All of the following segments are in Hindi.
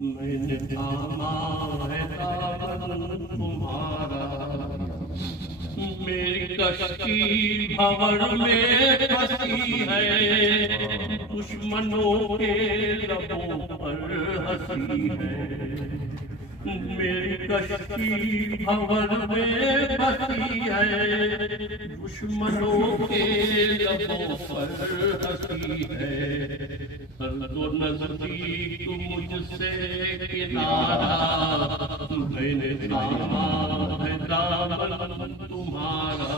मैंने थामा है दामन तुम्हारा। मेरी कश्ती भंवर में फंसी है, दुश्मनों के लबों पर हंसी है। मेरी कश्ती भंवर में फंसी है, दुश्मनों के लबों पर हंसी है। कर दो नजदीक मुझसे किनारा, मैंने थामा है दामन तुम्हारा।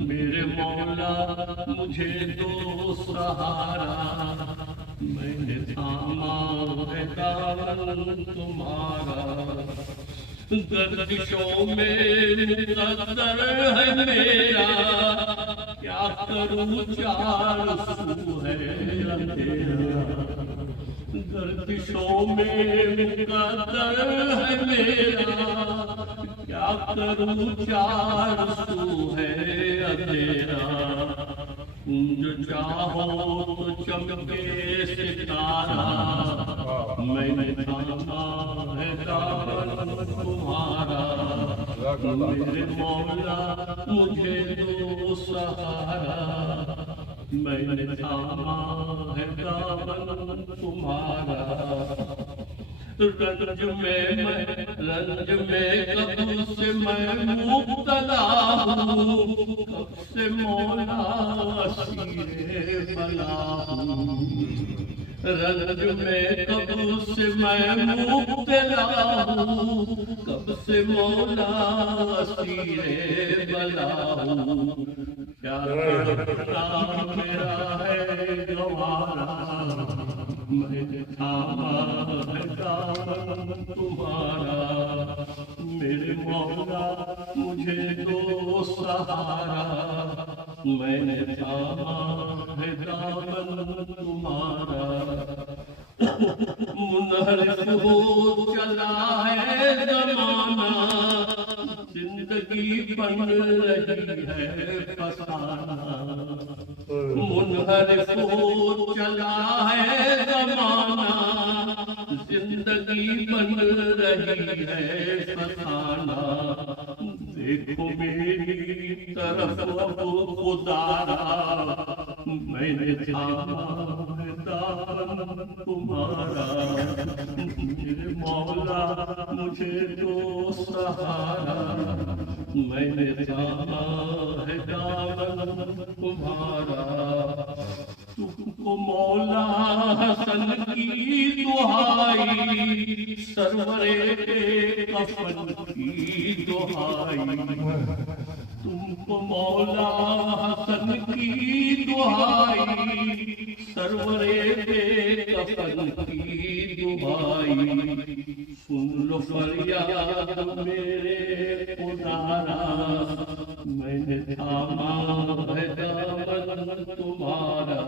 मेरे मौला मुझे दो सहारा, मैंने थामा है दामन तुम्हारा। गर्दिशों में मुकद्दर है मेरा, क्या करूं चार सू है अंधेरा। गर्दिशों में मुकद्दर है मेरा, क्या करूं चार सू है अंधेरा। जो चाहो तो चमके सितारा, मैंने थामा है दामन तुम्हारा। मेरे मौला मुझे दो सहारा, मैंने थामा है दामन तुम्हारा। रंज में कब से मैं मुब्तला हूँ, कब से मौला असीरे बला हूँ। रंज में कब से मैं मुब्तला हूँ, कब से मौला असीरे बला हूँ। क्या मेरा है गवारा, मैंने थामा है दामन तुम्हारा। मेरे मौला मुझे दो सहारा, मैंने थामा है दामन तुम्हारा। मुनहरिफ हो चला है जमाना, जिंदगी बन रही है फसाना। मुनहरिफ हो चला है जमाना, जिंदगी बन रही है फसाना। देखो मेरी तरफ खुदारा, मैंने थामा है दामन तुम्हारा। मेरे मौला मुझे दो सहारा, मैंने थामा है दामन तुम्हारा। तुमको मौला हसन की दुहाई, सरवरे कफन की दुहाई। तुमको मौला हसन की दुहाई, सरवरे कफन की दुहाई। सुन लो फरियाद मेरे पुकारा, मैंने थामा है दामन तुम्हारा।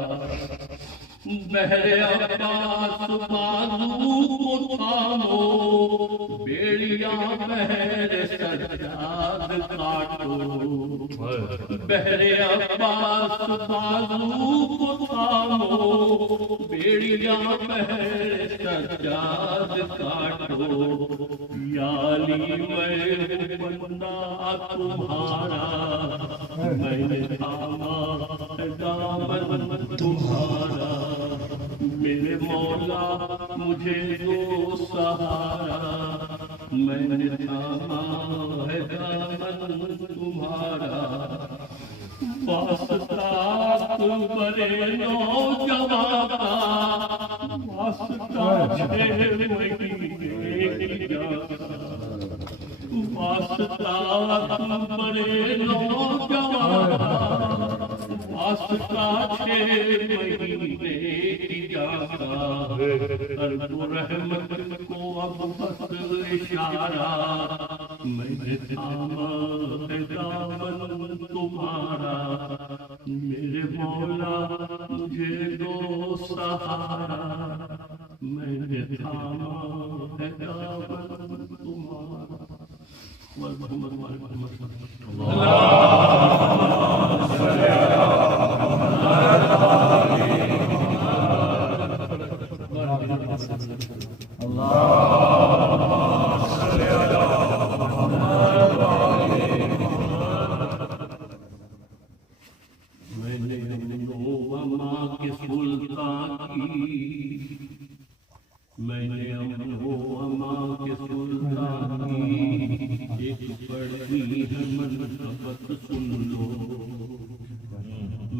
बहरे अब्बास बाजू को थामो, बेड़िया बहरे सज्जाद काटो। बहरे अब्बास बाजू को थामो, बेड़िया बहरे सज्जाद काटो। याली मैं बंदा तुम्हारा, मैंने थामा है दामन तुम्हारा। मेरे मौला मुझे दो सहारा, मैंने थामा है दामन तुम्हारा। वास्ता बड़े नौजवान का, वास्ता 6 महीने का। वास्ता बड़े नौजवान का, वास्ता 6 महीने की जाता। रहमत को अब बस इशारा, मैंने थामा है दामन तुम्हारा। मेरे मौला मुझे दो सहारा, मैंने थामा है दामन तुम्हारा। मैंने अमनो अमा के सुल्तान की, मैंने अमनो अमा के सुल्तान की एक बड़ी है मनकबत सुन लो।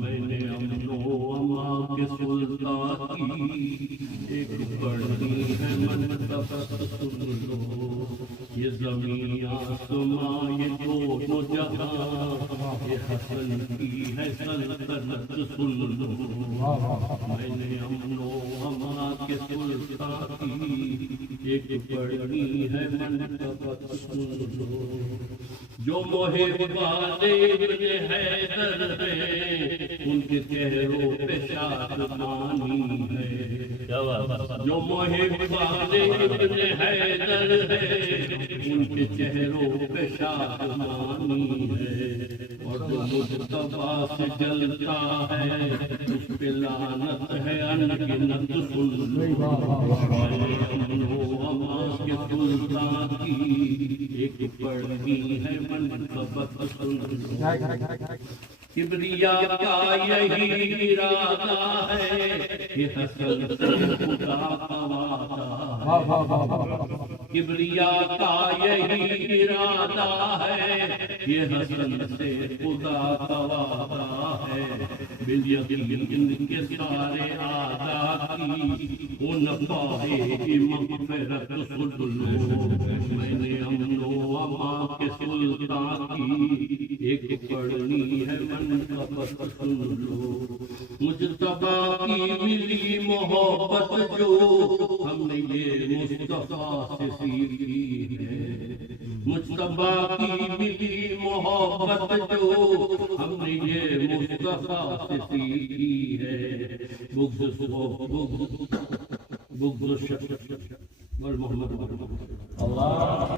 मैंने अमनो अमा के सुल्तान की एक बड़ी है मनकबत सुन लो। ये ज़मीन आसमां ये दोनों जहां ये हसन की है सल्तनत सुन लो। मैंने अमनो अमा के सुल्तान की एक बड़ी है मनकबत सुन लो। जो मोहे वाले इब्ने हैदर है उनके चेहरों पे शादमानी है। जो मोहे वाले इब्ने हैदर है उनके चेहरों पे शादमानी है। और जो मुस्तफा से जलता है उस पे लानत है अनगिनत सुन लो। अमनो अमा के सुल्तान की एक बड़ी है मनकबत सुन लो। किबरिया का यही इरादा है कि हसन से खुदा का वादा है। किबरिया का यही इरादा है ये हसन से खुदा का वादा है। बिल-यकीन के सारे आदा की वो नफ़ाए मग़फ़िरत सुन लो। मैंने अमनो अमा के सुल्तान की एक बड़ी है मनकबत सुन लो। मुज्तबा की मिली मोहब्बत जो हमने ये मुस्तफा से सीखी है। मुज्तबा की मिली मोहब्बत जो हमने ये मुस्तफा से सीखी है। बुग़्ज़ मोहम्मद अल्लाह।